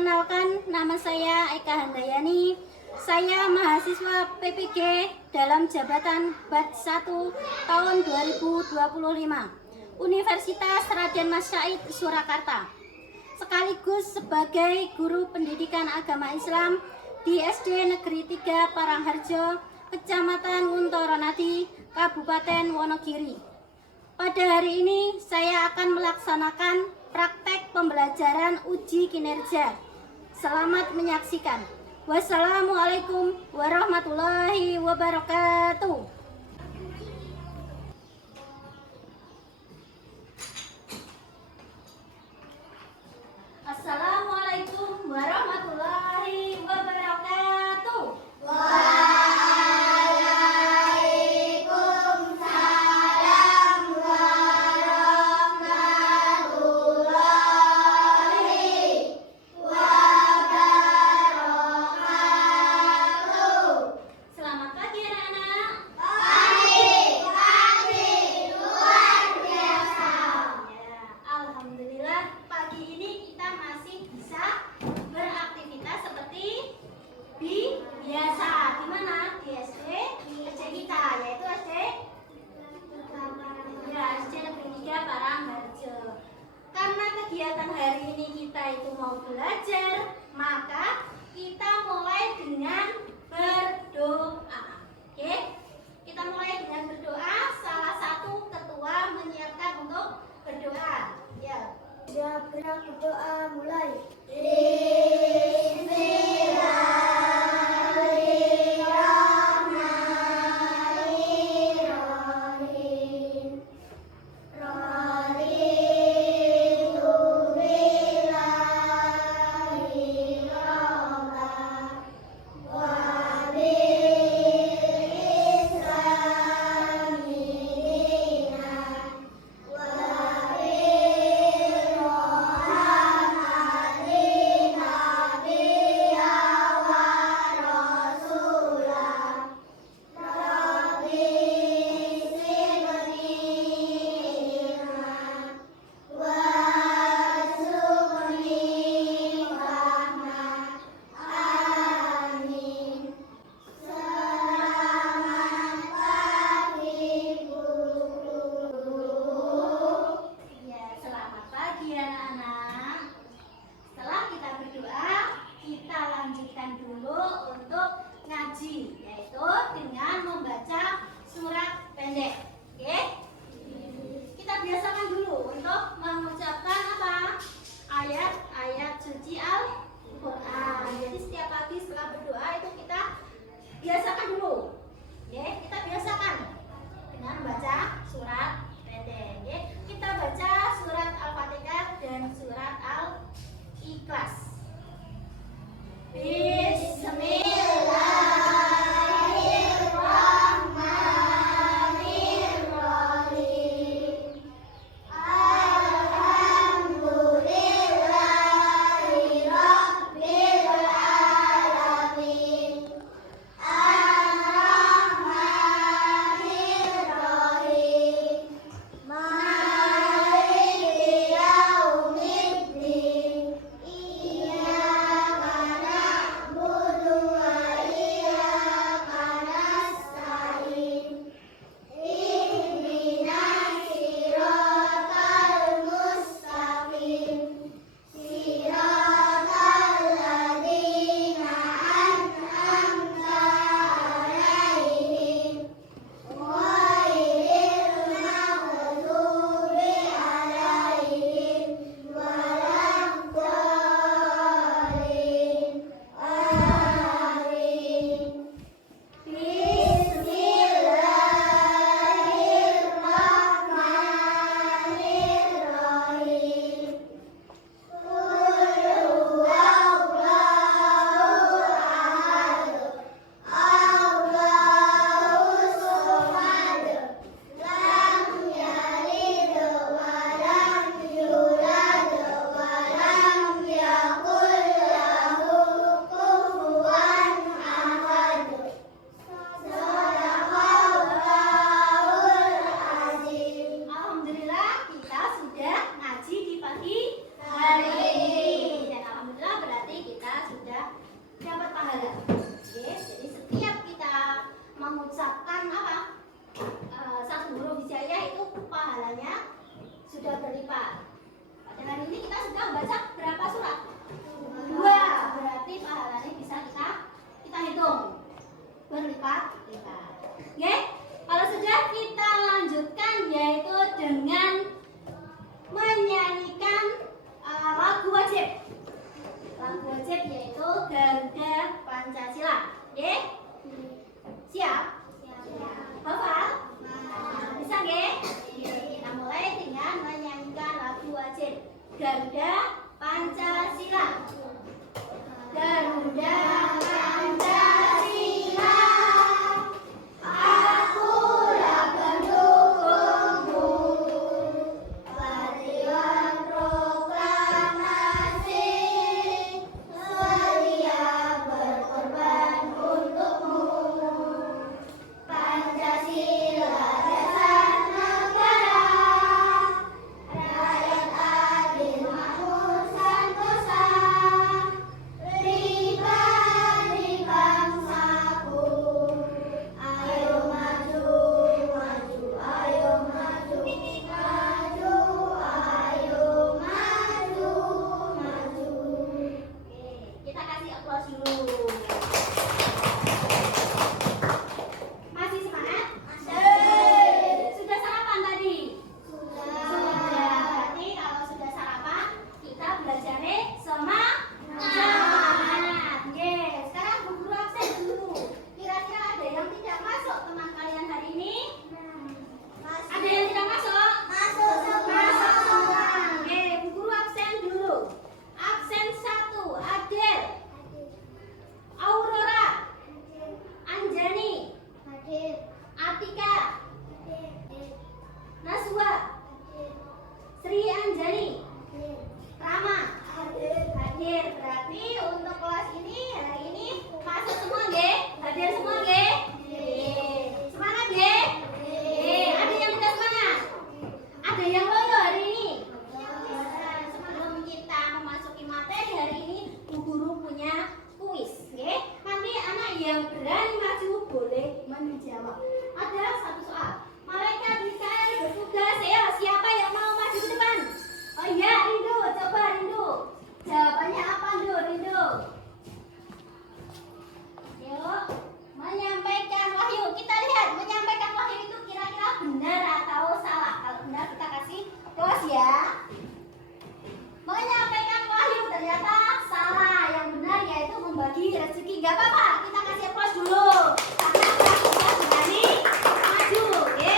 Perkenalkan, nama saya Eka Handayani. Saya mahasiswa PPG dalam jabatan batch 1 tahun 2025 Universitas Raden Mas Said Surakarta, sekaligus sebagai guru pendidikan agama Islam di SD Negeri 3 Parangharjo, Kecamatan Wuntoronadi, Kabupaten Wonogiri. Pada hari ini saya akan melaksanakan praktek pembelajaran uji kinerja. Selamat menyaksikan. Wassalamualaikum warahmatullahi wabarakatuh. Assalamualaikum warahmatullahi wabarakatuh. Kegiatan hari ini kita itu mau belajar, maka kita mulai dengan berdoa. Oke? Kita mulai dengan berdoa. Salah satu ketua menyiapkan untuk berdoa. Ya. Siap, berdoa mulai. sudah berlipat. Pada hari ini kita sudah membaca berapa surat? 2. Berarti pahalanya bisa kita hitung. Berlipat-lipat. Oke? Kalau sudah, kita lanjutkan yaitu dengan menyanyikan lagu wajib. Lagu wajib yaitu Garuda Pancasila. Oke? Siap? Hafal? Bisa nggih? Kita mulai dengan menyanyikan lagu wajib Garuda Pancasila. Garuda Pancasila, akulah pendukungmu. Patriot proklamasi, sedia berkorban untukmu. Pancasila dasar negara, rakyat adil makmur santosa, pribadi bangsaku. Ayo maju, maju, ayo maju, maju, ayo maju, maju. Oke, kita kasih aplaus dulu. Masih semangat? Masih. Sudah sarapan tadi? Sudah. Berarti kalau sudah sarapan, kita belajarnya semangat. Oke, sekarang Bu Guru absen dulu. Kira-kira ada yang tidak masuk teman kalian hari ini? Ada yang tidak masuk? Masuk semua. Oke, Bu Guru absen dulu. Absen 1, Adel, Aurora, Anjani, Atika, Naswa, Sri Anjani, Rama, hadir. Berarti untuk kelas ini hari ini masuk semua nggih? Hadir semua nggih? Semangat nggih? Ada yang tidak semangat? Ada yang loyo hari ini? Sebelum kita memasuki materi hari ini, Bu Guru punya kuis, nggih. Nanti anak yang berani maju boleh menjawab. Ada satu soal. Malaikat Mikael bertugas, ya siapa yang mau maju ke depan? Oh iya, Rindu, coba Rindu. Jawabannya apa, Rindu? Yuk, menyampaikan wahyu. Kita lihat, menyampaikan wahyu itu kira-kira benar atau salah. Kalau benar kita kasih plus ya. Menyampaikan wahyu ternyata salah. Yang benar yaitu membagi rezeki. Gak apa-apa, kita kasih plus dulu. Karena kelas sudah berani maju, oke?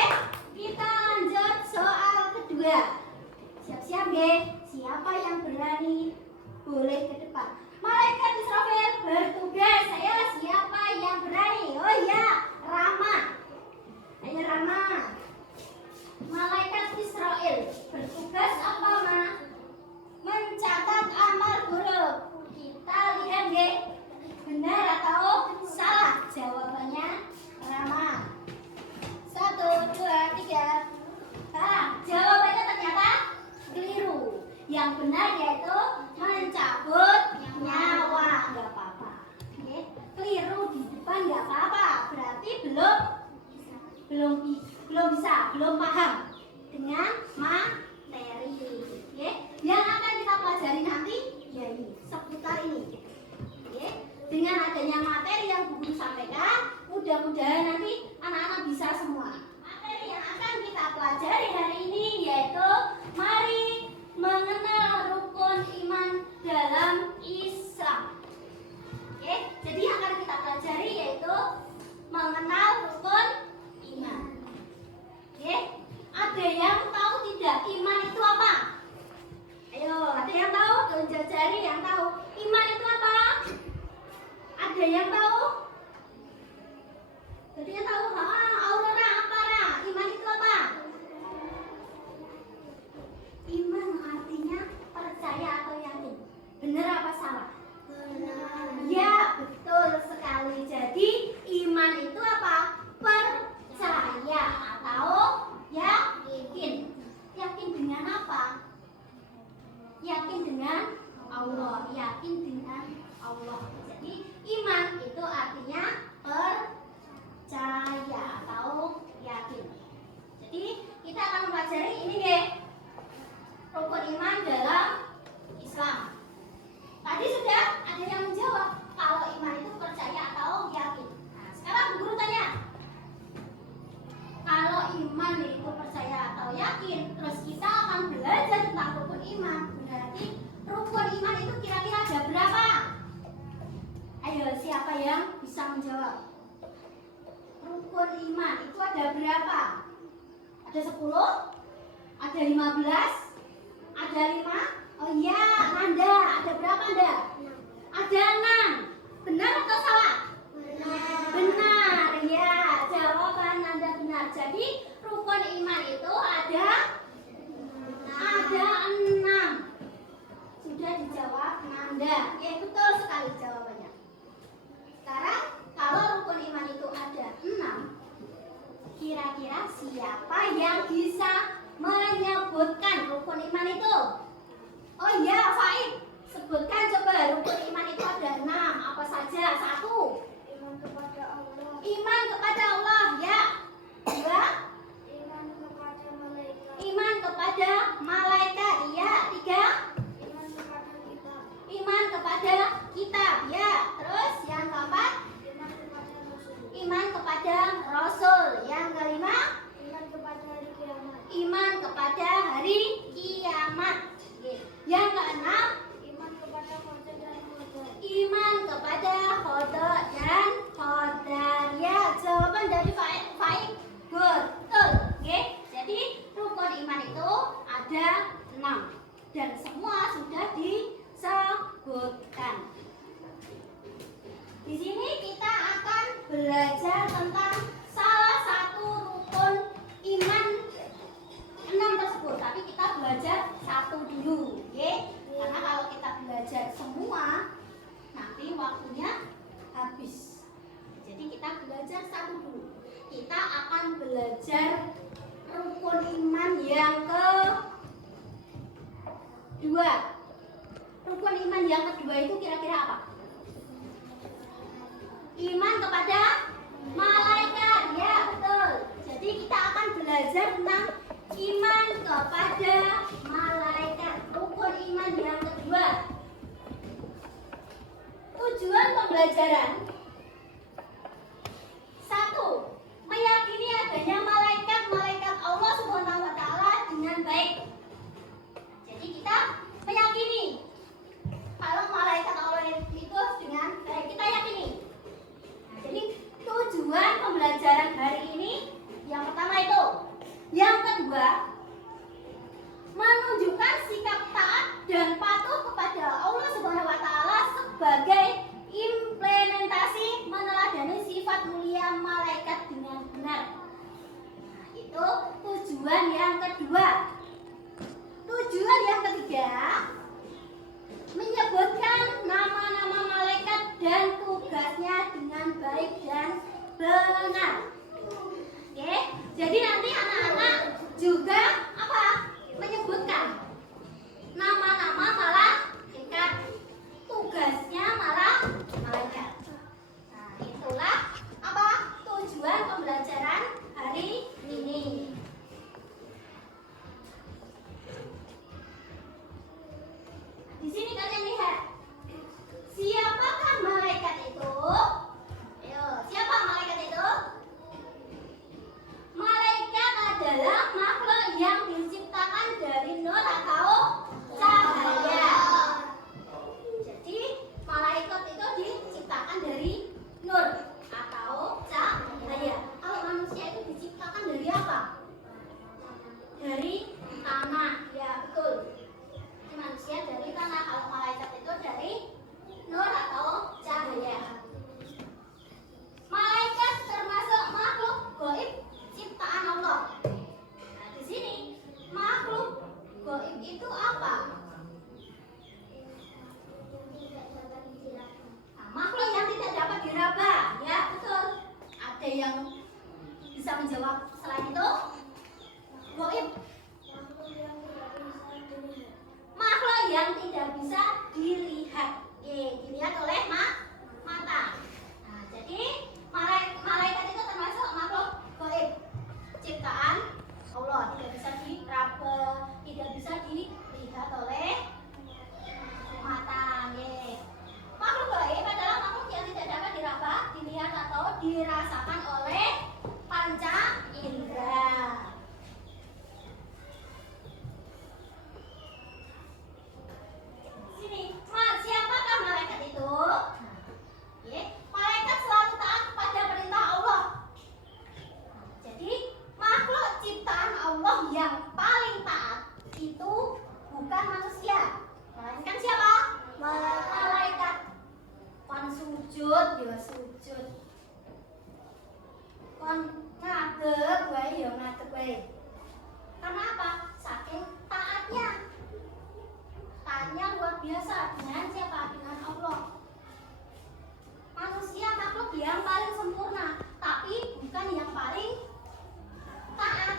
Kita lanjut soal kedua. Siap-siap, nggih? Siapa yang berani boleh ke depan. Malaikat Israfil bertugas. Saya siapa yang berani? Oh iya, Rama. Ayo Rama. Malaikat Israel bertugas apa, Ma? Mencatat amal buruk. Kita lihat nggih, benar atau salah? Jawabannya Rama. 1, 2, 3. Salah. Jawabannya ternyata keliru. Yang benar yaitu mencabut nyawa. Nggak apa-apa. Oke. Keliru di depan nggak apa-apa. Berarti belum bisa, belum paham dengan materi. Oke. Yang akan kita pelajari nanti ya ini, seputar ini. Oke. Dengan adanya materi yang Bu Guru sampaikan, mudah-mudahan nanti anak-anak bisa semua. Materi yang akan kita pelajari hari ini yaitu mari mengenal rukun iman dalam Islam. Oke, jadi yang akan kita pelajari yaitu mengenal rukun iman. Oke, ada yang tahu tidak iman itu apa? Ayo, ada yang tahu? Tunjuk jari yang tahu. Iman itu apa? Ada yang tahu? Jadi yang tahu? Aurora apa? Iman itu apa? Iman artinya percaya atau yakin. Benar apa salah? Benar. Ya, betul sekali. Jadi iman itu apa? Percaya atau yakin. Yakin dengan apa? Yakin dengan Allah. Yakin dengan Allah. Jadi iman itu artinya percaya atau yakin. Jadi kita akan mempelajari ini deh. iman. Berarti rukun iman itu kira-kira ada berapa? Ayo, siapa yang bisa menjawab? Rukun iman itu ada berapa? Ada 10? Ada 15? Ada 5? Oh iya, Nanda. Ada berapa, Nanda? Ada 6. Benar atau salah? Benar, ya. Jawaban Nanda benar. Jadi rukun iman itu ada 6. Sudah dijawab Nanda. Ya, betul sekali jawabannya. Sekarang kalau rukun iman itu ada 6, kira-kira siapa yang bisa menyebutkan rukun iman itu? Oh iya, Faid. Sebutkan coba rukun iman itu ada 6. Apa saja? 1. Iman kepada Allah. Iman kepada Allah, ya. 2. Iman kepada malaikat. Iman kepada malaikat, ya. 3. Iman kepada kitab. Iman kepada kitab, ya. Terus yang keempat, Iman kepada rasul. iman kepada Rasul. Yang kelima, Iman kepada hari kiamat. iman kepada hari kiamat. Yang keenam, Iman kepada qadar dan qadar. iman kepada qada dan qadar. Ya, jawaban dari Faik betul. Oke, jadi rukun iman itu ada 6 dan semua sudah disebutkan. Di sini kita akan belajar tentang salah satu rukun iman 6 tersebut, tapi kita belajar satu dulu, oke? Karena kalau kita belajar semua, nanti waktunya habis. Jadi kita belajar satu dulu. Kita akan belajar rukun iman yang kedua. Rukun iman yang kedua itu kira-kira apa? Iman kepada malaikat, ya betul. Jadi kita akan belajar tentang iman kepada malaikat. Rukun iman yang kedua. Tujuan pembelajaran 1. Meyakini adanya malaikat Allah Subhanahu wa taala dengan baik. Jadi kita meyakini kalau malaikat Allah itu dengan baik, kita yakini. Jadi tujuan pembelajaran hari ini yang pertama itu. Yang kedua, menunjukkan sikap taat dan patuh kepada Allah Subhanahu wa taala sebagai implementasi meneladani sifat mulia malaikat dengan benar. Nah, itu tujuan yang kedua. Tujuan yang ketiga, menyebutkan nama-nama malaikat dan tugasnya dengan baik dan benar. Oke, jadi nanti anak-anak juga apa? Menyebutkan nama-nama malaikat, tugasnya malaikat. Nah, itulah apa? Tujuan pembelajaran hari ini. Di sini kalian lihat. Siapakah malaikat itu? Ayo, siapa malaikat itu? Malaikat adalah makhluk yang diciptakan dari nur atau cahaya. Jadi malaikat ya sujud. Kon ngadeg wae ya ngadeg wae. Karena apa? Saking taatnya. Taatnya luar biasa dengan siapa? Dengan Allah. Manusia makhluk yang paling sempurna, tapi bukan yang paling taat.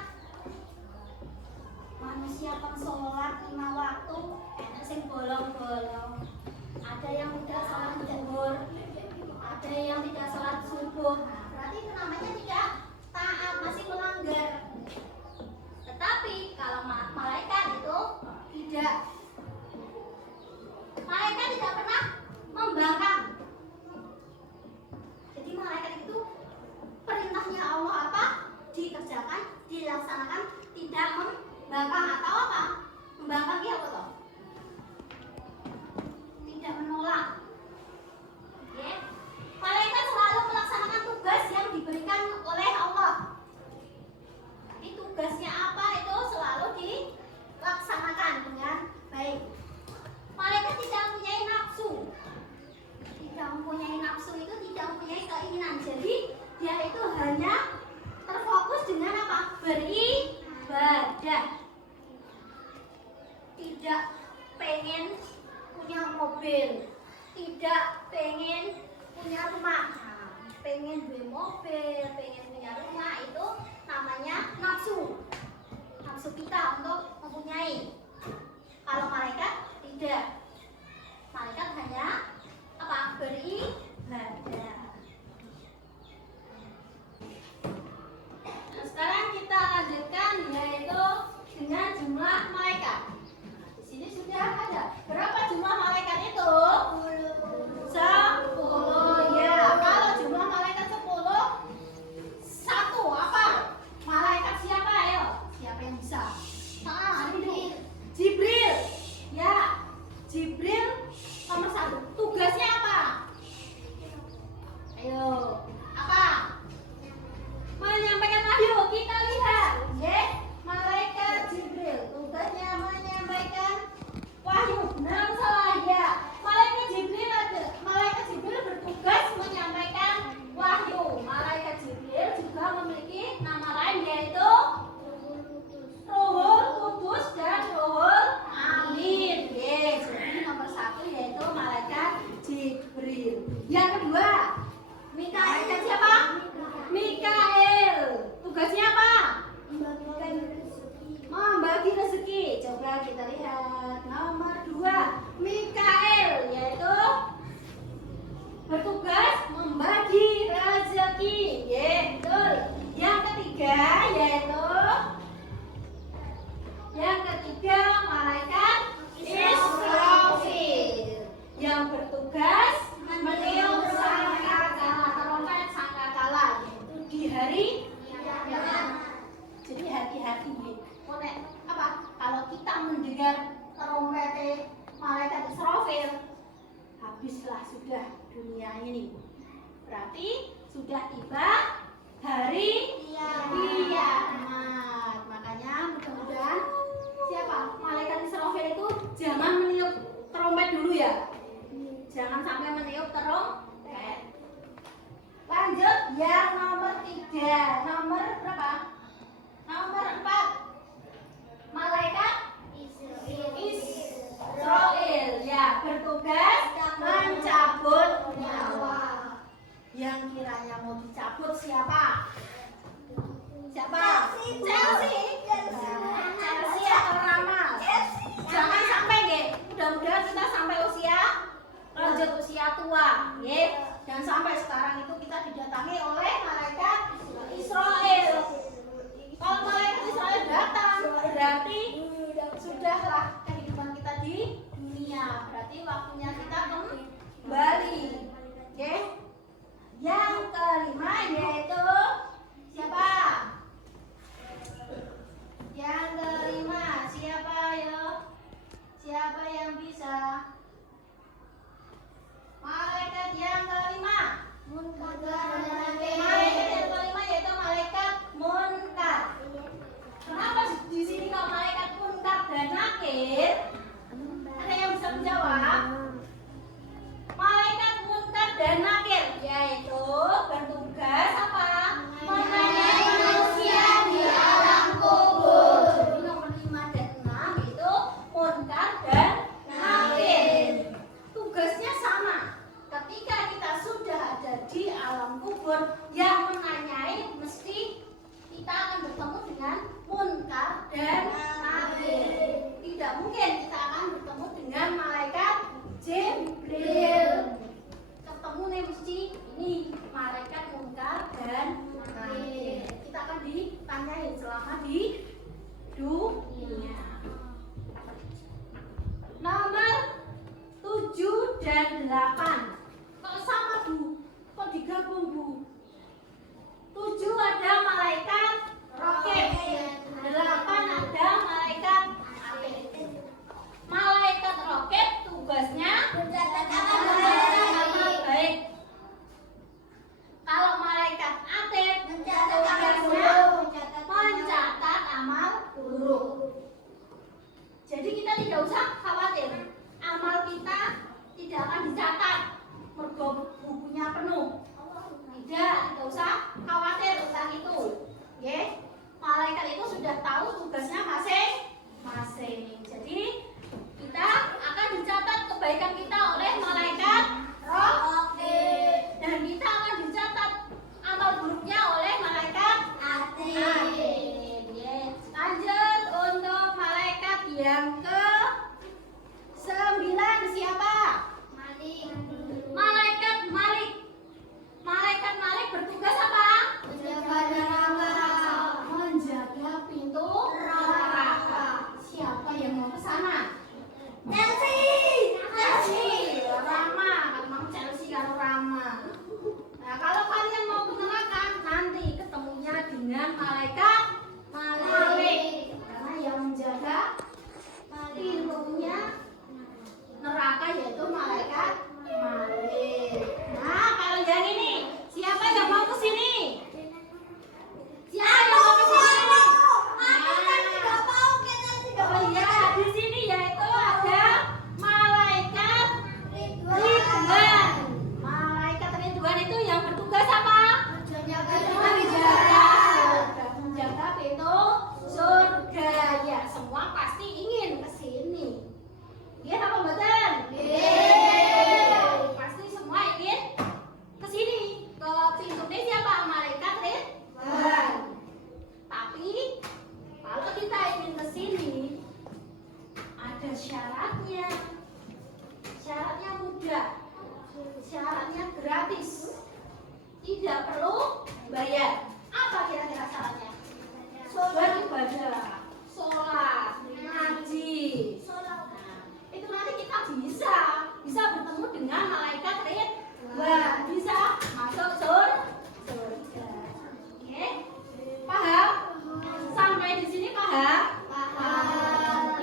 Manusia kan sholat 5 waktu, enak sing bolong-bolong. Ada yang tidak sholat zuhur, ada yang tidak sholat subuh. Nah, berarti itu namanya tidak taat, masih melanggar. Tetapi kalau malaikat itu tidak. Malaikat tidak pernah membangkang. Jadi malaikat itu perintahnya Allah apa? Dikerjakan, dilaksanakan, tidak membangkang atau apa? Membangkang ya apa toh? Tidak menolak. Oke. Malaikat selalu melaksanakan tugas yang diberikan oleh Allah. Jadi tugasnya apa itu selalu dilaksanakan dengan baik. Malaikat tidak mempunyai nafsu. Tidak mempunyai nafsu itu tidak mempunyai keinginan. Jadi dia itu hanya terfokus dengan apa? Beribadah. Tidak pengen punya mobil, tidak pengen punya rumah. Nah, pengen beli mobil, pengen punya rumah itu namanya nafsu. Nafsu kita untuk mempunyai. Kalau malaikat tidak. Malaikat hanya apa? Beribadah. Nah, sekarang kita lanjutkan yaitu dengan jumlah malaikat. Di sini sudah ada. Berapa jumlah malaikat itu? 10. Ya, kalau jumlah malaikat 10, satu apa? Malaikat siapa? Ayo, siapa yang bisa? Jibril. Ya, Jibril nomor 1. Tugasnya apa? Ayo, apa? Menyampaikan wahyu. Kita lihat, ya. Malaikat Jibril tugasnya menyampaikan wahyu. Benar atau salah? Ya. Malaikat Jibril bertugas menyampaikan wahyu. Malaikat Jibril juga memiliki nama lain yaitu Ruhul Kudus dan Ruhul Amin. Yes. Jadi nomor 1 yaitu malaikat Jibril. Yang kedua, Mikael siapa? Mikael. Tugasnya apa? Membagi rezeki. Coba kita lihat. Nomor 2, Mikael yaitu bertugas membagi rezeki. Yeah, betul. Yang ketiga malaikat Israfil yang bertugas meniup sangkakala, terompet sangkakala yaitu di hari kiamat. Jadi hati-hati apa? Kalau kita mendengar terompet malaikat Israfil, habislah sudah dunia ini. Berarti sudah tiba hari kiamat. Makanya mudah-mudahan siapa? Malaikat Israfil itu jangan meniup terompet dulu ya. Jangan sampai meniup terompet. Lanjut yang nomor 3. Nomor berapa? Nomor 4. Malaikat Israfil ya, bertugas mencabut nyawa. Yang kiranya mau dicabut siapa? Siapa? Chelsea atau Rama? Jangan sampai nggih. Mudah-mudahan kita sampai lanjut usia tua, nggih. Jangan sampai sekarang itu kita didatangi oleh malaikat Israfil. Kalau malaikat Israfil datang, berarti sudahlah kehidupan kita di dunia. Berarti waktunya kita kembali. Oke? Yang kelima yaitu siapa? Yang kelima siapa ya? Siapa yang bisa? Malaikat yang kelima. Malaikat yang kelima yaitu malaikat munkar. Kenapa di sini kalau malaikat munkar dan nakir? Ada yang bisa menjawab? Malaikat munkar dan nakir. yaitu bertugas apa? Menanyai manusia di alam kubur. Jadi nomor 5 dan 6 itu munkar dan nakir. Tugasnya sama. Ketika kita sudah ada di alam kubur, yang menanyai mesti kita akan bertemu dengan munkar dan nakir. Tidak mungkin kita akan bertemu dengan malaikat Jibril. Ketemu nih mesti ini malaikat munkar dan nakir. Kita akan ditanyain selama di dunia. Nomor 7 dan 8. Kok sama Bu? Kok digabung Bu? 7 ada malaikat rokib, 8 ada malaikat atid. Malaikat rokib tugasnya mencatat amal baik. Kalau malaikat atid tugasnya mencatat amal buruk. Jadi kita tidak usah khawatir, amal kita tidak akan dicatat mergo bukunya penuh. Tidak usah khawatir tentang itu. Oke? Malaikat itu sudah tahu tugasnya masing-masing. Jadi kita akan dicatat kebaikan kita oleh malaikat rokib, dan kita akan dicatat amal buruknya oleh malaikat atid. Lanjut untuk malaikat yang ke-9 siapa? Malaikat Malik. Malaikat Malik bertugas apa? Menjaga pintu neraka. Siapa yang mau ke sana? Chelsea. Rama, memang Chelsea kalau Rama. Nah, kalau kalian mau ke neraka, nanti ketemunya dengan malaikat Malik. Karena yang menjaga pintunya neraka yaitu malaikat Malik. Nah, kalau yang ini, siapa yang mau ke sini? Siapa yang mau ke sini? Oh iya, di sini yaitu ada malaikat Ridwan. Malaikat Ridwan itu yang bertugas apa? Menjaga pintu surga. Ya, semua pasti ingin ke sini. Iya apa betul? Pasti semua ingin ke sini. Ke pintu ini siapa? Malaikat Ridwan. Tapi kalau kita ingin ke sini ada syaratnya. Syaratnya mudah. Syaratnya gratis. Tidak perlu bayar. Apa kira-kira syaratnya? Beribadah, sholat, ngaji. Itu nanti kita bisa bertemu dengan malaikat Ridwan, bisa masuk surga. Oke? Paham? Sampai di sini paham? Paham.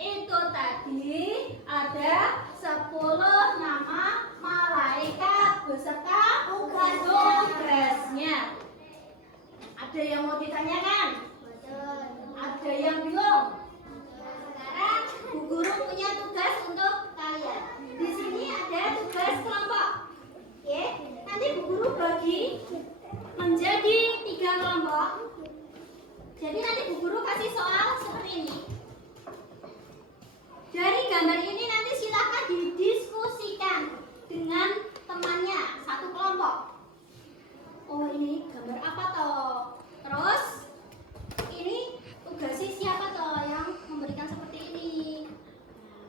Itu tadi ada 10 nama malaikat beserta tugasnya. Ada yang mau ditanyakan? Ada yang bingung? Sekarang Bu Guru punya tugas untuk kalian. Di sini ada tugas kelompok. Oke, nanti Bu Guru bagi menjadi 3 kelompok. Jadi nanti Bu Guru kasih soal seperti ini. Dari gambar ini nanti silakan didiskusikan dengan temannya satu kelompok. Oh, ini gambar apa toh? Terus ini tugasnya siapa toh yang memberikan seperti ini?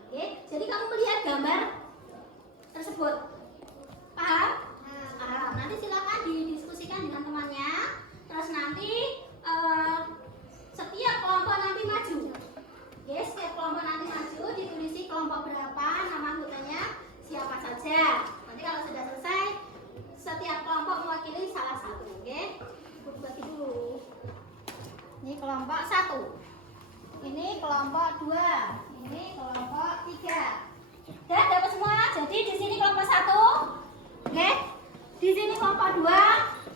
Oke, jadi kamu melihat gambar tersebut. Paham? Paham. Nanti silakan didiskusikan dengan temannya. Terus nanti setiap kelompok nanti maju. Oke, setiap kelompok nanti maju, ditulisi kelompok berapa, nama anggotanya siapa saja. Nanti kalau sudah selesai, setiap kelompok mewakili salah satu. Oke, bagi dulu. Ini kelompok 1. Ini kelompok 2. Ini kelompok 3. Udah dapat semua? Jadi di sini kelompok 1. Oke. Di sini kelompok 2.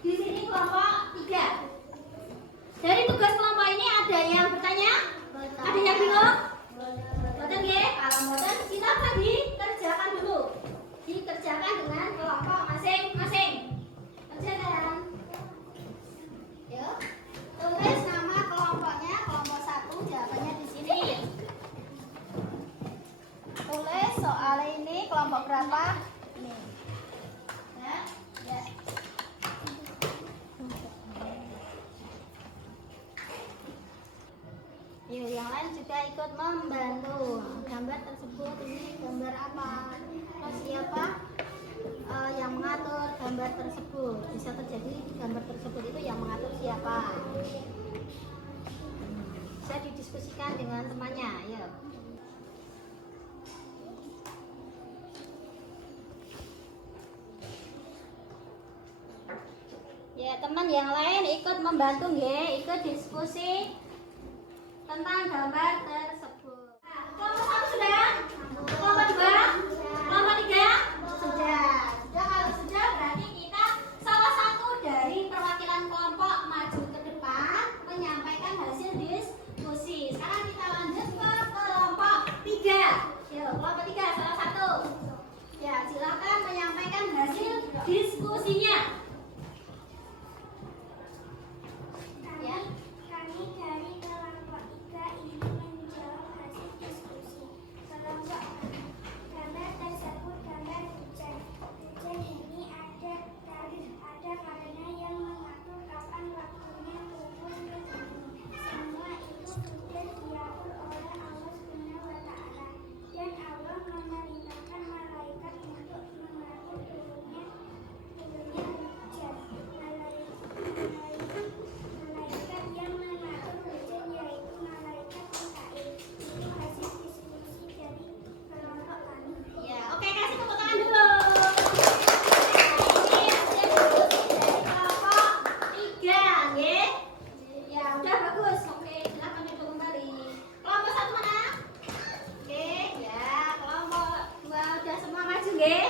Di sini kelompok 3. Dari tugas kelompok ini ada yang bertanya? Ada yang bingung? Boten nggih? Kalau boten silakan dikerjakan dulu. Dikerjakan dengan kelompok masing-masing. jika ikut membantu. Gambar tersebut ini gambar apa? Terus siapa yang mengatur gambar tersebut? Bisa terjadi gambar tersebut itu yang mengatur siapa? Bisa didiskusikan dengan temannya. Ayo. Ya, teman yang lain ikut membantu nggih, ikut diskusi tentang gambar tersebut. Kelompok 1 sudah? Kelompok 2? Kelompok 3? Sudah. Kalau sudah berarti kita salah satu dari perwakilan kelompok maju ke depan menyampaikan hasil diskusi. Sekarang kita lanjut ke kelompok 3. Yuk, kelompok 3 salah satu. Ya, silakan menyampaikan hasil diskusinya. Kami dari kelompok 3 ingin menjawab hasil diskusi. Kelompok gambar tersebut gambar hujan. Hujan ini ada karena yang mengatur kapan waktunya turun ke bumi. Semua itu sudah diatur oleh Allah Subhanahu wa Ta'ala, dan Allah memerintahkan malaikat untuk mengatur turunnya hujan. Malaikat yang mengatur hujan yaitu malaikat Mikail. Itu hasil diskusi dari kelompok kami. Ya, oke, kasih tepuk tangan dulu. Nah, ini hasil diskusi dari kelompok 3, nggih. Ya, udah bagus. Oke, silakan duduk kembali. Kelompok 1 mana? Oke, ya, kelompok 2 udah semua maju, nggih?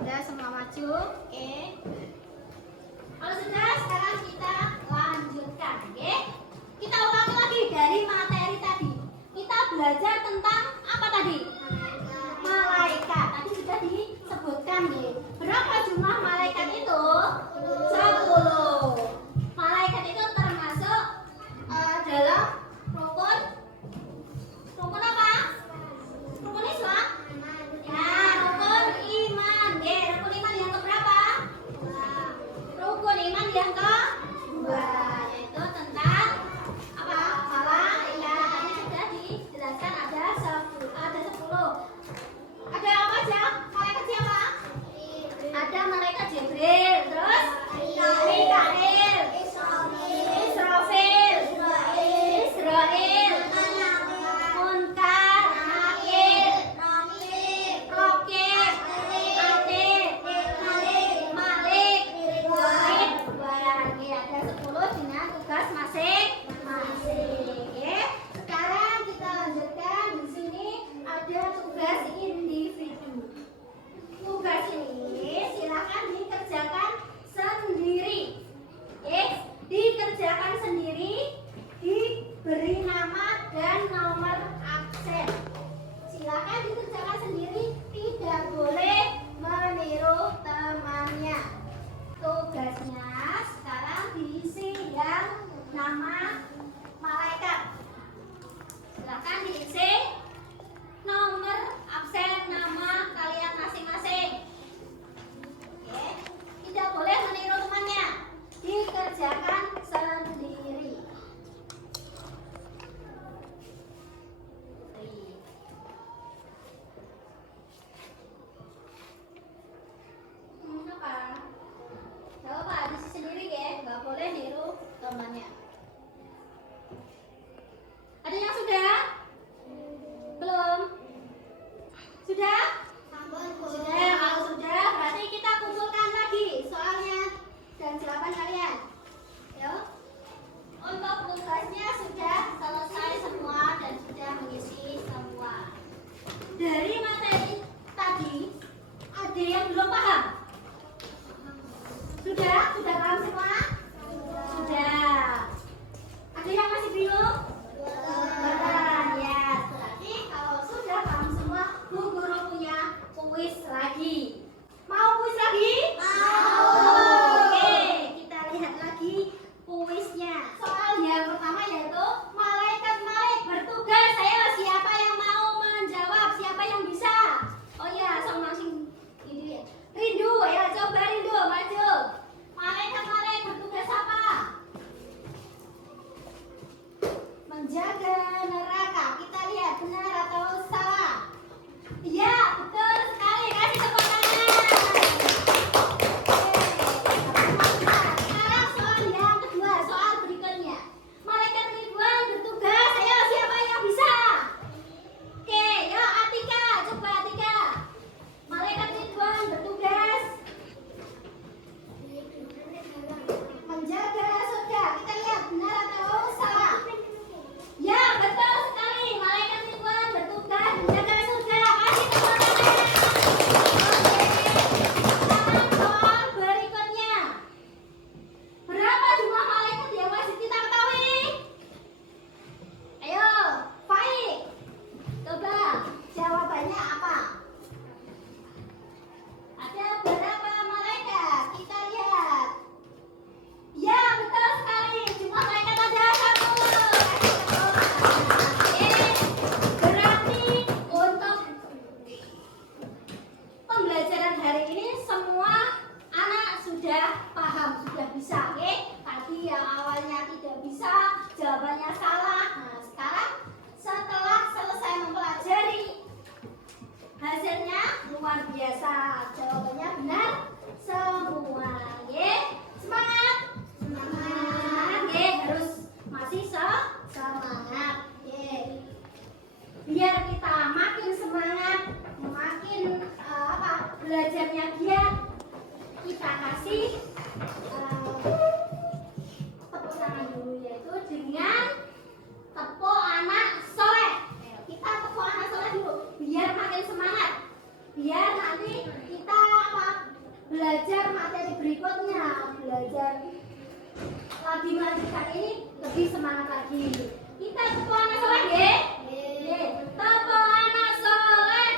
Udah semua maju. Oke. Kalau sudah, sekarang kita lanjutkan, nggih. Kita ulangi lagi dari materi tadi. Kita belajar tentang apa tadi? Malaikat. Tadi sudah disebutkan, nggih. Berapa jumlah malaikat itu? 10. Malaikat itu termasuk dalam rukun apa? Rukun Islam? Nah, rukun iman, nggih. Rukun iman yang keberapa? Rukun iman yang kedua, yaitu tentang apa? Malaikat. Tadi sudah dijelaskan ada 10. Ada apa aja? Malaikat siapa? Ada malaikat Jibril, terus Mikail, Israfil, Munkar, Nakir, Rokib, Atid, Malik, Ridwan. Ya, ada 10 dengan tugas masing-masing. Oke. Sekarang kita lanjutkan. Di sini ada tugas individu. Tugas ini silakan dikerjakan materi berikutnya belajar lagi melanjutkan ini lebih semangat lagi. Kita tepuk anak soleh ya. Tepuk anak soleh.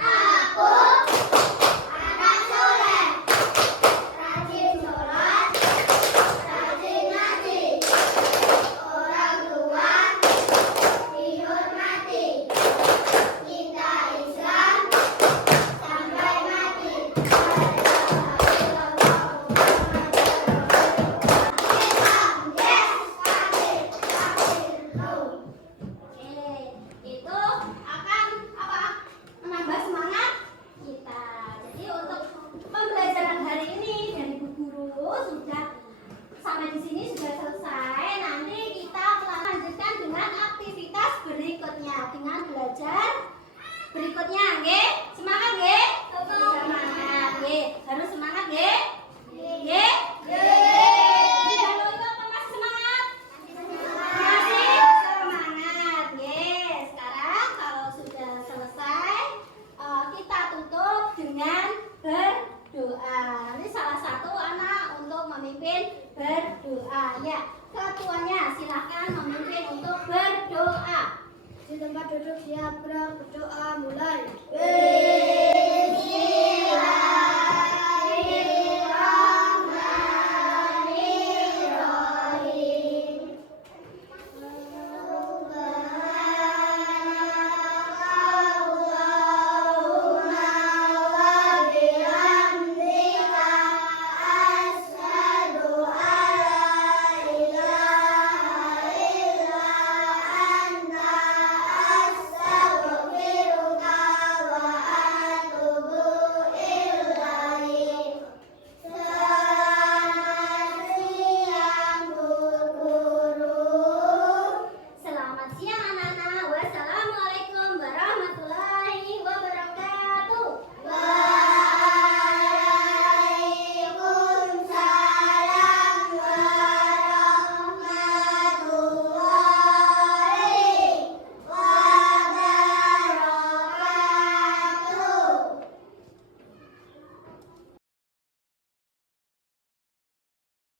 Aku anak soleh, rajin sholat, rajin ngaji, orang tua dihormati, cinta Islam sampai mati. Oke, itu akan apa? Menambah semangat kita. Jadi untuk pembelajaran hari ini dari Bu Guru sudah sampai di sini sudah selesai. Nanti kita melanjutkan dengan aktivitas berikutnya dengan belajar berikutnya, nggih? Semangat nggih? Semangat nggih. Harus semangat nggih? Nggih? Kalau itu apa masih semangat? Masih semangat, yes. Sekarang kalau sudah selesai, kita tutup dengan berdoa. Nanti salah satu anak untuk memimpin berdoa. Ya, ketuanya silahkan memimpin untuk berdoa. Di tempat duduk siap berdoa mulai. Bismillah.